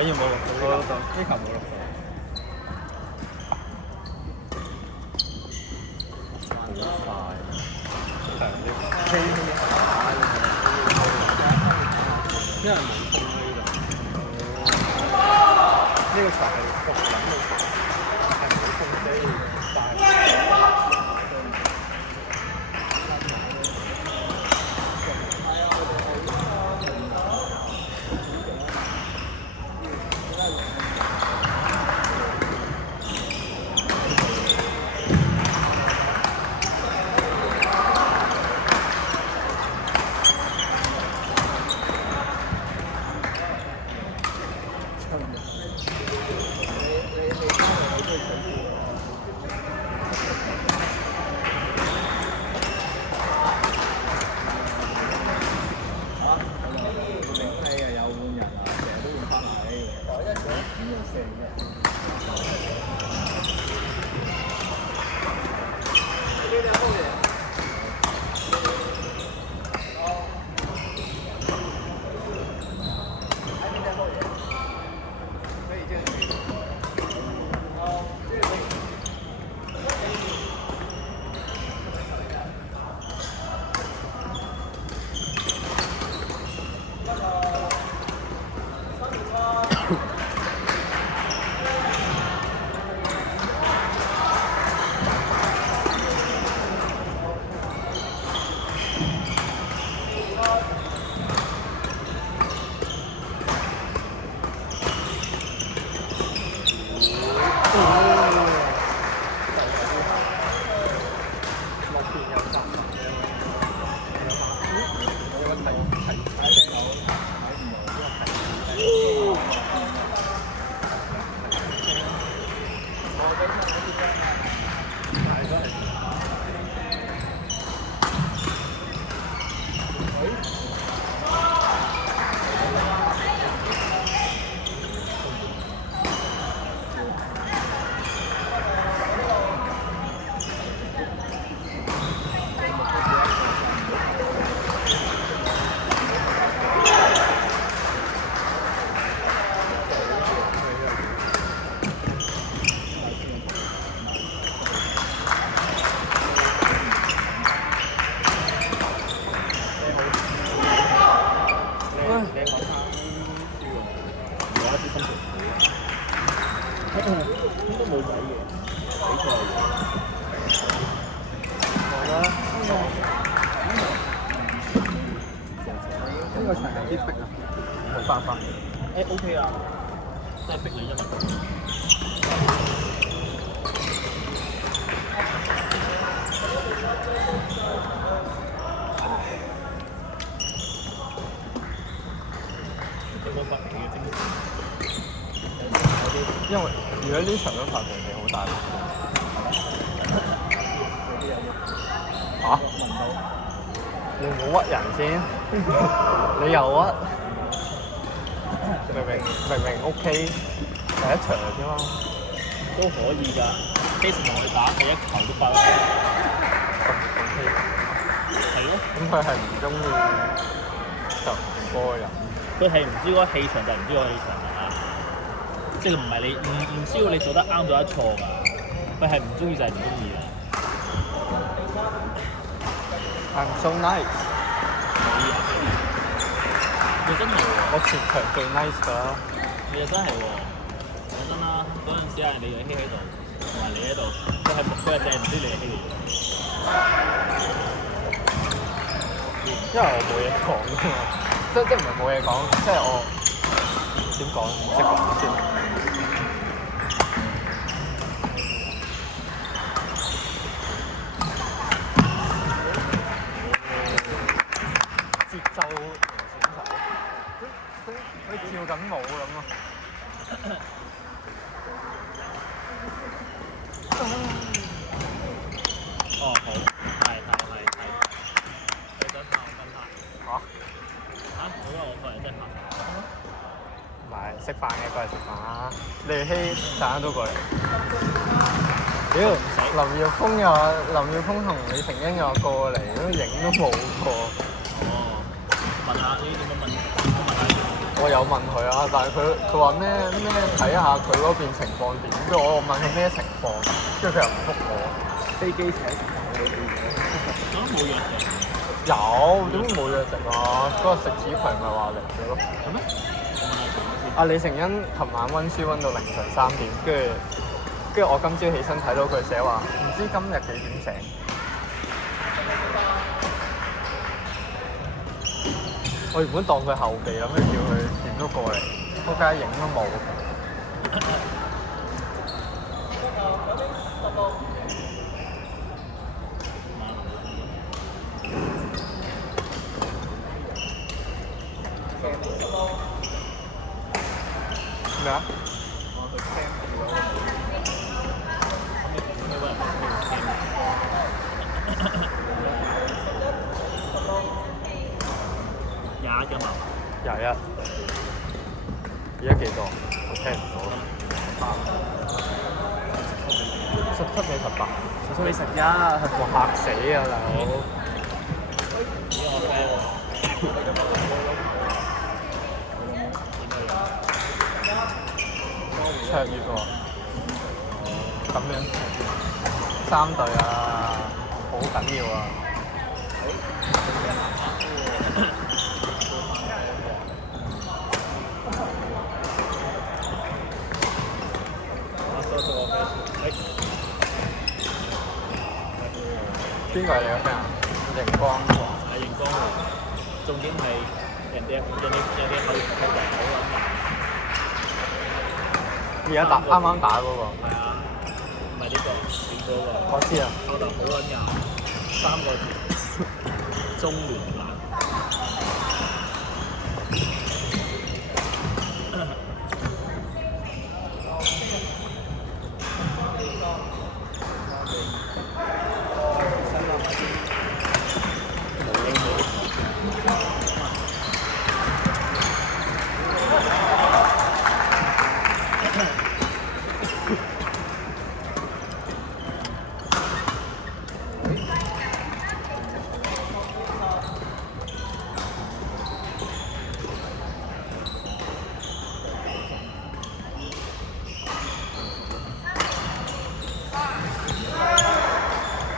緊要冇落到呢球冇落到。好快，長啲，飛啲打因為冇風呢度。呢個球係焗緊嘅，係冇風所以大。OK 啊，真係逼你一問。因為如果呢場都拍成幾好大嚇，你冇屈人先，你又屈。明 OK，第一場啫嘛，都可以㗎。Jason 同佢打，佢一球都爆。OK，係咯。咁佢係唔中意球波嘅人。佢係唔知嗰個氣場就唔知嗰個氣場啊！即係唔係你唔需要你做得啱做得錯㗎，佢係唔中意就係唔中意㗎。I'm so nice。佢真係喎，我全場最 nice 㗎啦。你又真係喎，講真啦，嗰陣時係你嘅希喺度，同埋你喺度，佢係淨係唔知你嘅希嚟嘅。因為我冇嘢講㗎嘛，即唔係冇嘢講，即係我點講唔識講先。節奏佢跳緊舞咁啊！哦，好，係，你想拍我跟拍嚇？好啦，我過嚟真係拍。唔係食飯嘅過嚟食飯啦，你哋希陣間都過嚟。屌，林耀峰同李成英又過嚟，都影都冇過。哦，問下呢點樣問下？我有問佢啊，但係佢話咩睇下佢嗰邊情況點，跟住我問佢咩情況，跟住佢又唔覆我。飛機請食飯嗰啲咁冇約嘅，有點會冇約食啊？嗰個食指葵咪話嚟咗咯。係咩？阿李成恩琴晚温書温到凌晨3點，跟住我今朝起身睇到佢寫話，唔知今日幾點醒。我原本當佢後備，諗住叫佢點都過嚟，仆街影都冇。咩啊？21嘛， 21。而家幾多？我聽唔到。17定18？ 17比11，哇嚇死啊大佬！咦我 friend 喎。卓越喎，咁樣3隊啊，好緊要啊！邊個係你嘅 friend 啊？熒光喎，係熒光喎，重點係人哋可以睇人好揾人。而家啱啱打嗰個。係啊，唔係呢個，點嗰個？我知啊。抽得好撚硬，3個字，中聯辦。